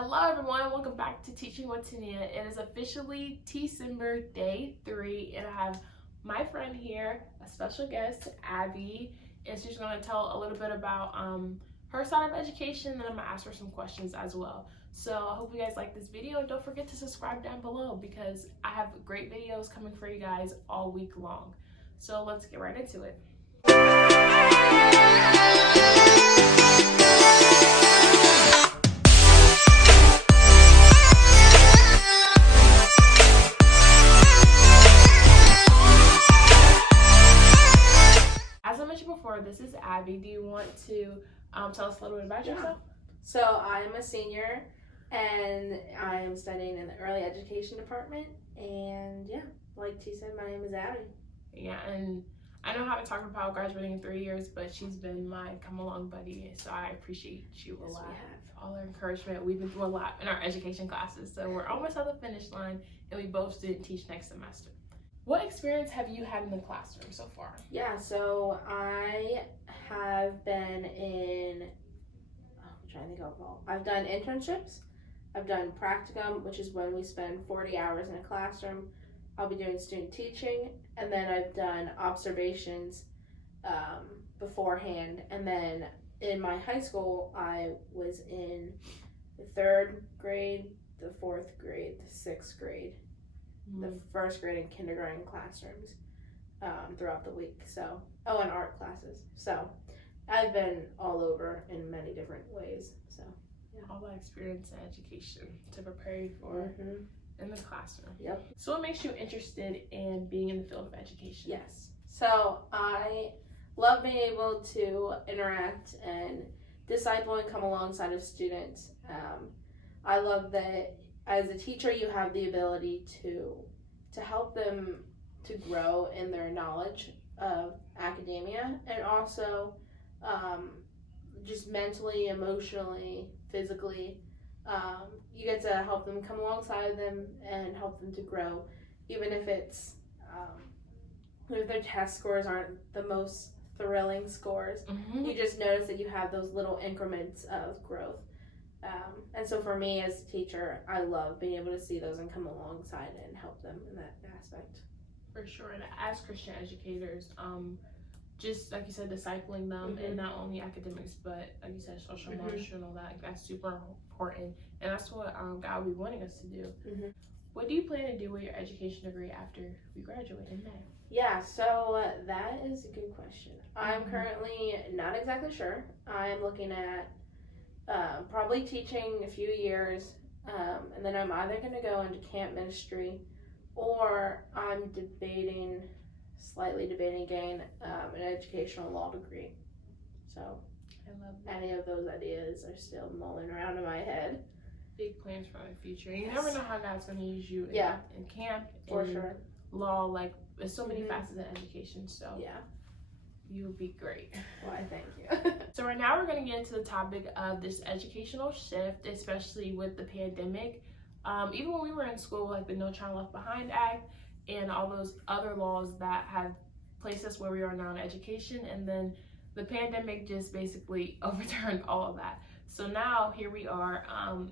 Hello everyone, welcome back to Teaching with Tenia. It is officially TECEMBER Day 3 and I have my friend here, a special guest, Abby, and she's going to tell a little bit about her side of education, and then I'm going to ask her some questions as well. So I hope you guys like this video, and don't forget to subscribe down below because I have great videos coming for you guys all week long. So let's get right into it. Before, this is Abby. Do you want to tell us a little bit about yourself? So I'm a senior and I'm studying in the early education department, and yeah, like T said, my name is Abby. Yeah, and I know how to talk about graduating in 3 years, but she's been my come along buddy, so I appreciate you a lot. We have. All our encouragement. We've been through a lot in our education classes, so we're almost at the finish line, and we both student teach next semester. What experience have you had in the classroom so far? Yeah, so I have been in, I'm trying to think of all. I've done internships, I've done practicum, which is when we spend 40 hours in a classroom. I'll be doing student teaching, and then I've done observations beforehand. And then in my high school, I was in the 3rd grade, the 4th grade, the 6th grade, the 1st grade and kindergarten classrooms throughout the week. So, and art classes. So, I've been all over in many different ways. So, yeah. All that experience and education to prepare you for in the classroom. Yep. So, what makes you interested in being in the field of education? Yes. So, I love being able to interact and disciple and come alongside of students. I love that as a teacher, you have the ability to help them to grow in their knowledge of academia, and also just mentally, emotionally, physically. You get to help them, come alongside them and help them to grow, even if it's if their test scores aren't the most thrilling scores. You just notice that you have those little increments of growth. And so for me as a teacher, I love being able to see those and come alongside and help them in that aspect. For sure. And as Christian educators, just like you said, discipling them in not only academics, but like you said, social emotional, that's super important. And that's what God will be wanting us to do. What do you plan to do with your education degree after we graduate in May? Yeah, so that is a good question. I'm currently not exactly sure. I'm looking at probably teaching a few years, and then I'm either going to go into camp ministry, or I'm slightly debating getting an educational law degree. So I love that. Any of those ideas are still mulling around in my head. Big plans for the future. You never know how God's going to use you in camp, for sure. Law, like there's so many facets of education, so yeah. You'll be great. Why, thank you. So right now we're going to get into the topic of this educational shift, especially with the pandemic. Even when we were in school, like the No Child Left Behind Act and all those other laws that have placed us where we are now in education, and then the pandemic just basically overturned all of that. So now here we are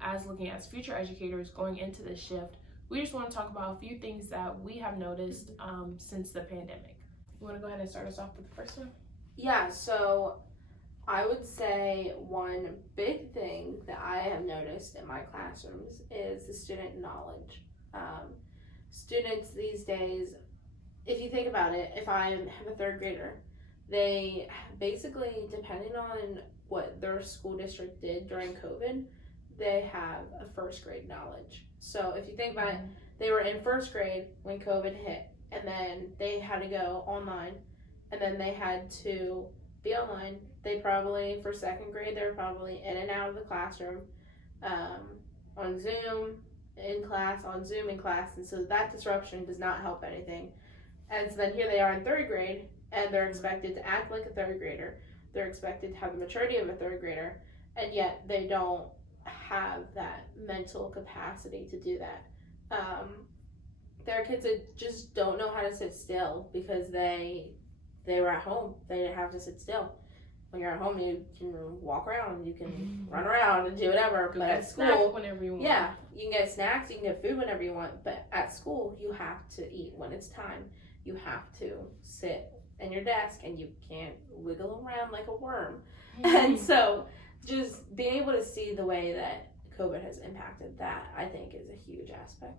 as looking as future educators going into this shift. We just want to talk about a few things that we have noticed since the pandemic. You want to go ahead and start us off with the first one? Yeah, so I would say one big thing that I have noticed in my classrooms is the student knowledge. Students these days, if you think about it, if I have a 3rd grader, they basically, depending on what their school district did during COVID, they have a 1st grade knowledge. So if you think about it, they were in 1st grade when COVID hit, and then they had to go online, and then they had to be online. They probably, for 2nd grade, they were probably in and out of the classroom, on Zoom in class, on Zoom in class, and so that disruption does not help anything. And so then here they are in 3rd grade, and they're expected to act like a 3rd grader. They're expected to have the maturity of a 3rd grader, and yet they don't have that mental capacity to do that. There are kids that just don't know how to sit still because they were at home. They didn't have to sit still. when you're at home, you can walk around, you can run around and do whatever. But at snack school, whenever you want. yeah, you can get snacks, you can get food whenever you want. But at school, you have to eat when it's time. You have to sit in your desk, and you can't wiggle around like a worm. And so, just being able to see the way that COVID has impacted that, I think, is a huge aspect.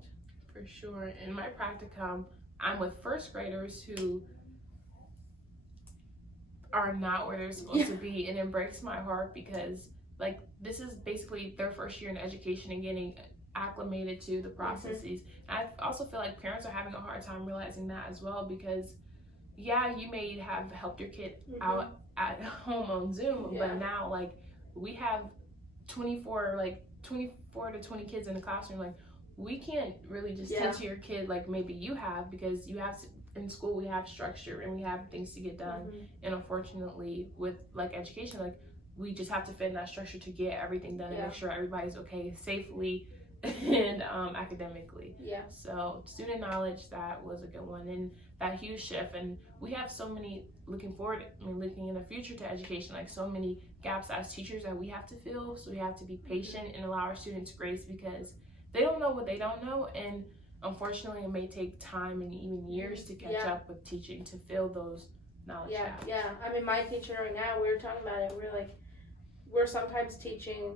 For sure. In my practicum, I'm with first graders who are not where they're supposed to be, and it breaks my heart because like this is basically their first year in education and getting acclimated to the processes. I also feel like parents are having a hard time realizing that as well, because yeah, you may have helped your kid out at home on Zoom, but now like we have 24 to 20 kids in the classroom. Like we can't really just tend to your kid like maybe you have, because you have in school we have structure and we have things to get done, and unfortunately with like education, like we just have to fit in that structure to get everything done and make sure everybody's okay safely and academically. So student knowledge, that was a good one, and that huge shift. And we have so many looking forward, looking in the future to education, like so many gaps as teachers that we have to fill. So we have to be patient and allow our students grace, because they don't know what they don't know, and unfortunately, it may take time and even years to catch up with teaching to fill those knowledge gaps. I mean, my teacher right now, we were talking about it. We're sometimes teaching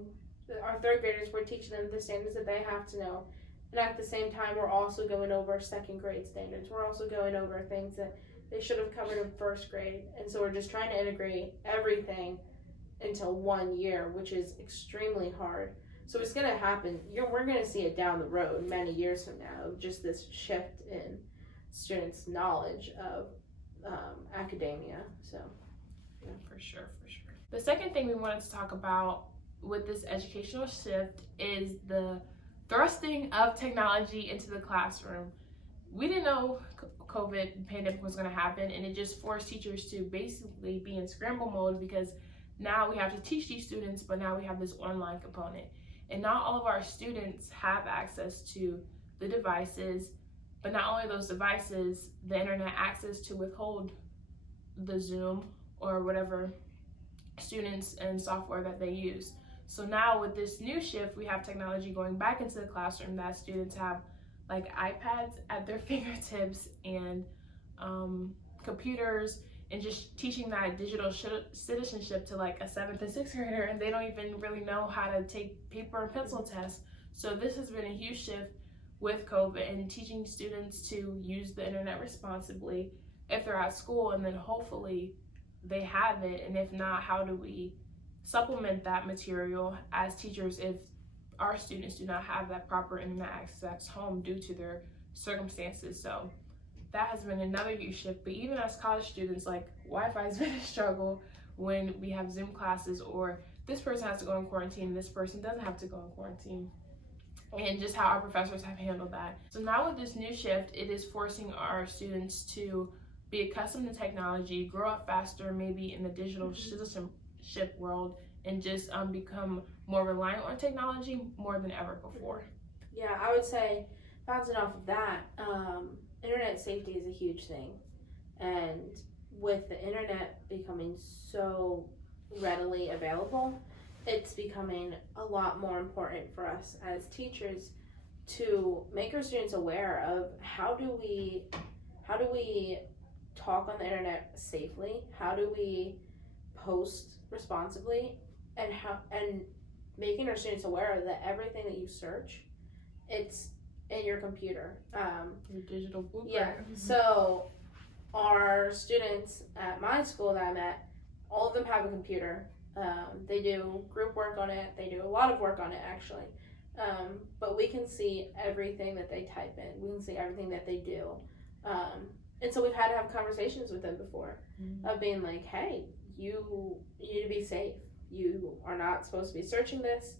our third graders. We're teaching them the standards that they have to know, and at the same time, we're also going over second grade standards. We're also going over things that they should have covered in first grade, and so we're just trying to integrate everything into 1 year, which is extremely hard. So it's going to happen. We're going to see it down the road many years from now, just this shift in students' knowledge of academia. So, yeah, for sure. The second thing we wanted to talk about with this educational shift is the thrusting of technology into the classroom. We didn't know COVID pandemic was going to happen, and it just forced teachers to basically be in scramble mode, because now we have to teach these students, but now we have this online component. And not all of our students have access to the devices, but not only those devices, the internet access to withhold the Zoom or whatever students and software that they use. So now with this new shift, we have technology going back into the classroom, that students have like iPads at their fingertips and computers, and just teaching that digital citizenship to like a 7th and 6th grader, and they don't even really know how to take paper and pencil tests. So this has been a huge shift with COVID, and teaching students to use the internet responsibly if they're at school, and then hopefully they have it, and if not, how do we supplement that material as teachers if our students do not have that proper internet access home due to their circumstances. So that has been another huge shift. But even as college students, like Wi-Fi has been a struggle when we have Zoom classes, or this person has to go in quarantine, this person doesn't have to go in quarantine, and just how our professors have handled that. So now with this new shift, it is forcing our students to be accustomed to technology, grow up faster, maybe in the digital citizenship world, and just become more reliant on technology more than ever before. Yeah, I would say, bouncing off of that, internet safety is a huge thing, and with the internet becoming so readily available, it's becoming a lot more important for us as teachers to make our students aware of how do we talk on the internet safely, how do we post responsibly, and making our students aware that everything that you search, it's in your computer. Your digital blueprint. Yeah. So our students at my school that I'm at, all of them have a computer. They do group work on it. They do a lot of work on it, actually. But we can see everything that they type in. We can see everything that they do. And so we've had to have conversations with them before of being like, hey, you need to be safe. You are not supposed to be searching this.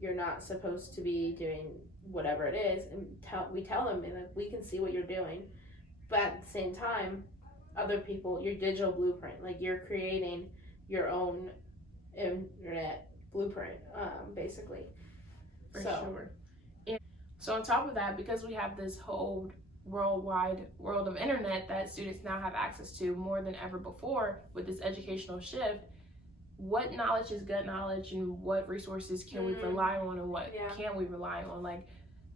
You're not supposed to be doing whatever it is. And we tell them, and like, we can see what you're doing. But at the same time, other people, your digital blueprint, like you're creating your own internet blueprint, basically. For sure. And so on top of that, because we have this whole worldwide world of internet that students now have access to more than ever before with this educational shift, what knowledge is good knowledge and what resources can we rely on and what can't we rely on. Like,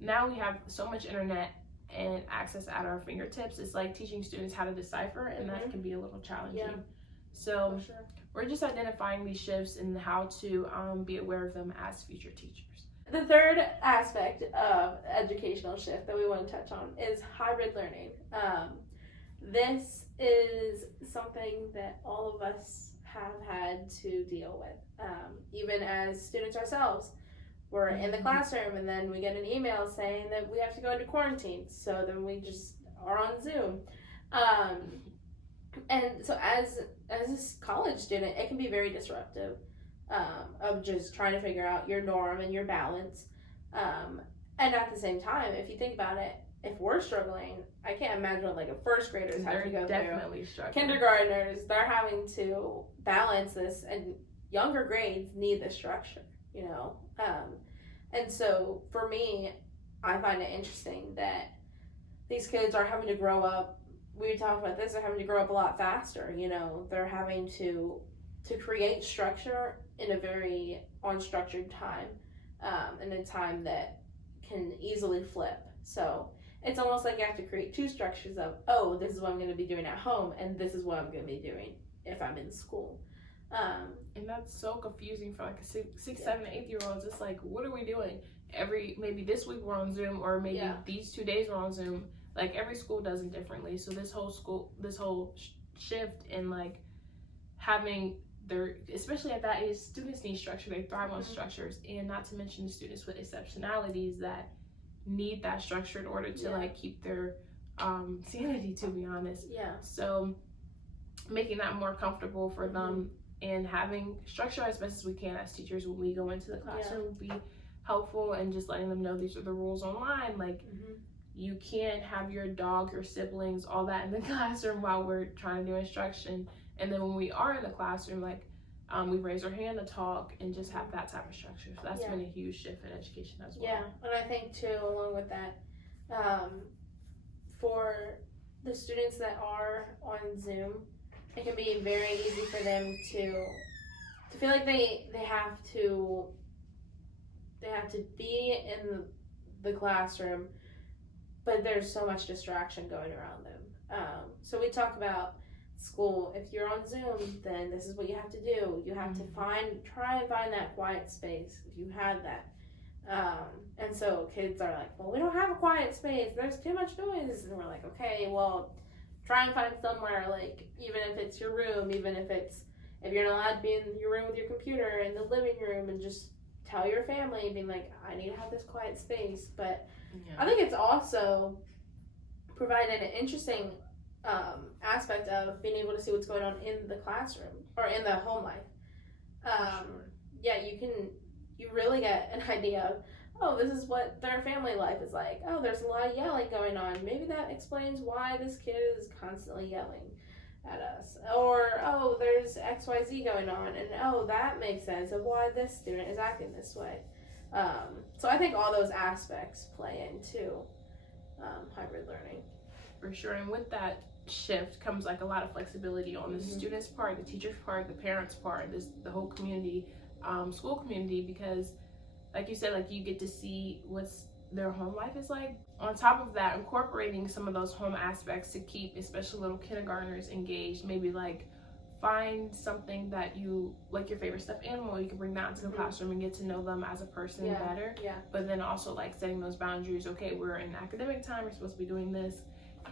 now we have so much internet and access at our fingertips. It's like teaching students how to decipher, and that can be a little challenging. So we're just identifying these shifts and how to be aware of them as future teachers. The third aspect of educational shift that we want to touch on is hybrid learning. This is something that all of us have had to deal with, even as students ourselves. We're in the classroom and then we get an email saying that we have to go into quarantine, so then we just are on Zoom. And so as a college student, it can be very disruptive, of just trying to figure out your norm and your balance. And at the same time, if you think about it, if we're struggling, I can't imagine what like a first graders have to go definitely through. Struggling. Kindergartners, they're having to balance this, and younger grades need the structure, you know. And so for me, I find it interesting that these kids are having to grow up. We talked about this, they're having to grow up a lot faster, you know. They're having to create structure in a very unstructured time, in a time that can easily flip. So it's almost like you have to create two structures of, oh, this is what I'm going to be doing at home, and this is what I'm going to be doing if I'm in school. And that's so confusing for like a 6, 7, 8-year-olds. It's like, what are we doing? Maybe this week we're on Zoom, or maybe these 2 days we're on Zoom. Like, every school does it differently. So this whole shift in like having especially at that age, students need structure. They thrive on structures, and not to mention the students with exceptionalities that need that structure in order to like keep their sanity, to be honest. So making that more comfortable for them and having structure as best as we can as teachers when we go into the classroom will be helpful, and just letting them know these are the rules online. Like, you can't have your dog, your siblings, all that in the classroom while we're trying to do instruction. And then when we are in the classroom, like, we raise our hand to talk and just have that type of structure. So that's been a huge shift in education as well. Yeah, and I think too, along with that, for the students that are on Zoom, it can be very easy for them to feel like they have to be in the classroom, but there's so much distraction going around them. So we talk about school. If you're on Zoom, then this is what you have to do. You have to try and find that quiet space if you have that. And so kids are like, well, we don't have a quiet space. There's too much noise. And we're like, okay, well, try and find somewhere, like, even if it's your room, even if you're not allowed to be in your room with your computer, in the living room, and just tell your family, being like, I need to have this quiet space. But I think it's also provided an interesting aspect of being able to see what's going on in the classroom or in the home life. You really get an idea of, oh, this is what their family life is like. Oh, there's a lot of yelling going on. Maybe that explains why this kid is constantly yelling at us. Or, oh, there's XYZ going on, and oh, that makes sense of why this student is acting this way. So I think all those aspects play into hybrid learning. For sure. And with that shift comes like a lot of flexibility on the student's part, the teacher's part, the parents' part, the whole community, school community, because like you said, like, you get to see what's their home life is like. On top of that, incorporating some of those home aspects to keep especially little kindergartners engaged. Maybe like find something that you like, your favorite stuffed animal, you can bring that into the classroom and get to know them as a person better. But then also like setting those boundaries. Okay, we're in academic time, we're supposed to be doing this.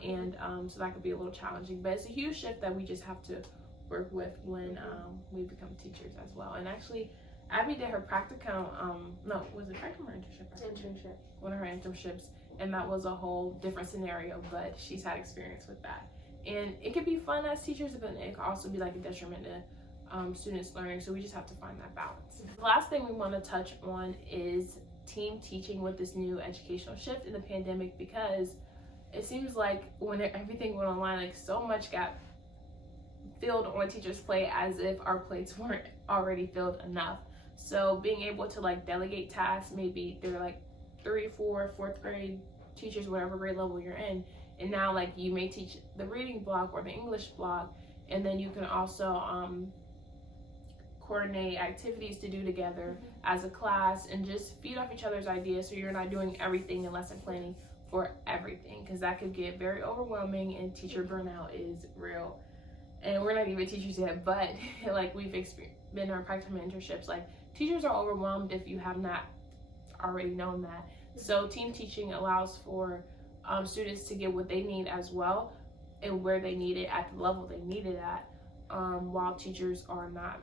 And so that could be a little challenging, but it's a huge shift that we just have to work with when we become teachers as well. And actually, Abby did her practicum, was it practicum or internship? Internship. One of her internships, and that was a whole different scenario, but she's had experience with that. And it could be fun as teachers, but it could also be like a detriment to students learning, so we just have to find that balance. The last thing we want to touch on is team teaching with this new educational shift in the pandemic, because it seems like when everything went online, like, so much got filled on teachers' plate as if our plates weren't already filled enough. So being able to like delegate tasks, maybe they're like 3, 4, 4th grade teachers, whatever grade level you're in, and now like you may teach the reading block or the English block, and then you can also coordinate activities to do together as a class and just feed off each other's ideas so you're not doing everything in lesson planning for everything, because that could get very overwhelming and teacher burnout is real. And we're not even teachers yet, but like we've been in our practical internships, like teachers are overwhelmed if you have not already known that. So team teaching allows for students to get what they need as well and where they need it at the level they need it at, while teachers are not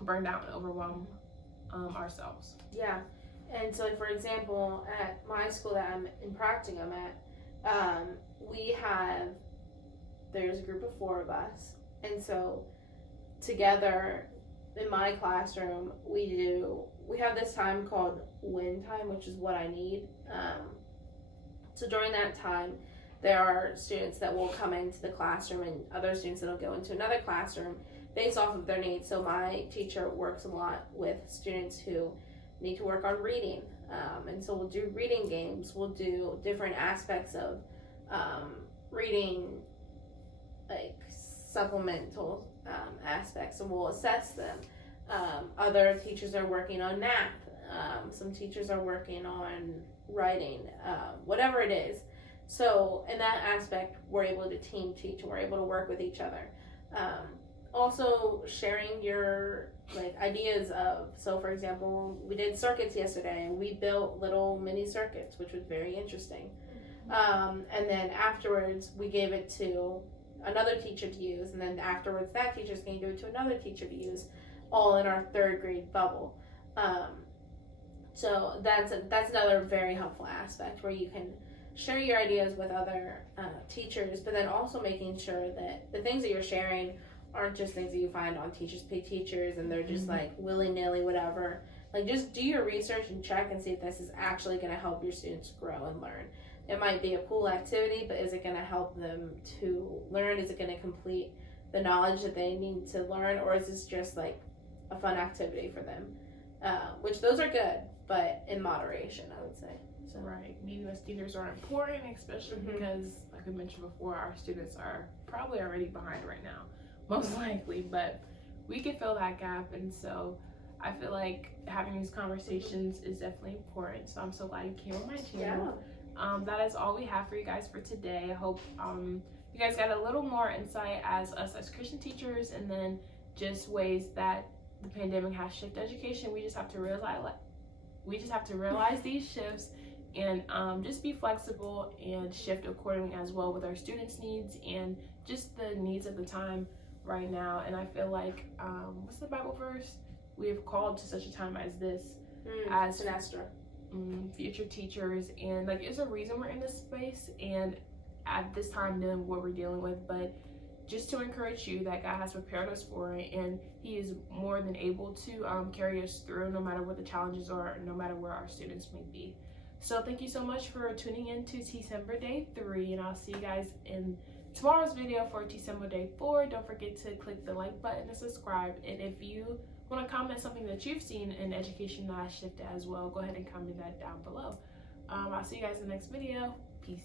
burned out and overwhelmed ourselves. Yeah. And so, like, for example, at my school that I'm in practicum at, there's a group of 4 of us. And so together in my classroom, we have this time called win time, which is what I need. So during that time, there are students that will come into the classroom and other students that will go into another classroom based off of their needs. So my teacher works a lot with students who need to work on reading. And so we'll do reading games. We'll do different aspects of reading, like supplemental aspects, and we'll assess them. Other teachers are working on math. Some teachers are working on writing, whatever it is. So in that aspect, we're able to team teach and we're able to work with each other. Also sharing your ideas of, so for example, we did circuits yesterday and we built little mini circuits, which was very interesting. And then afterwards we gave it to another teacher to use, and then afterwards that teacher's going to give it to another teacher to use, all in our 3rd grade bubble. So that's another very helpful aspect where you can share your ideas with other teachers, but then also making sure that the things that you're sharing aren't just things that you find on Teachers Pay Teachers and they're just like willy-nilly whatever. Like, just do your research and check and see if this is actually going to help your students grow and learn. It might be a cool activity, but is it going to help them to learn? Is it going to complete the knowledge that they need to learn, or is this just like a fun activity for them? Which those are good, but in moderation, I would say. So. Right. Meeting with teachers are important, especially because, like I mentioned before, our students are probably already behind right now, most likely, but we can fill that gap. And so I feel like having these conversations is definitely important. So I'm so glad you came on my channel. Yeah. That is all we have for you guys for today. I hope you guys got a little more insight as us as Christian teachers, and then just ways that the pandemic has shifted education. We just have to realize these shifts and just be flexible and shift accordingly as well with our students' needs and just the needs of the time right now. And I feel like what's the Bible verse? We have called to such a time as this as semester. Future teachers, and like it's a reason we're in this space and at this time dealing with what we're dealing with, but just to encourage you that God has prepared us for it, and He is more than able to carry us through no matter what the challenges are, no matter where our students may be. So thank you so much for tuning in to TECEMBER Day 3, and I'll see you guys in tomorrow's video for TECEMBER Day 4. Don't forget to click the like button and subscribe, and if you want to comment something that you've seen in education that has shifted as well, go ahead and comment that down below. I'll see you guys in the next video. Peace.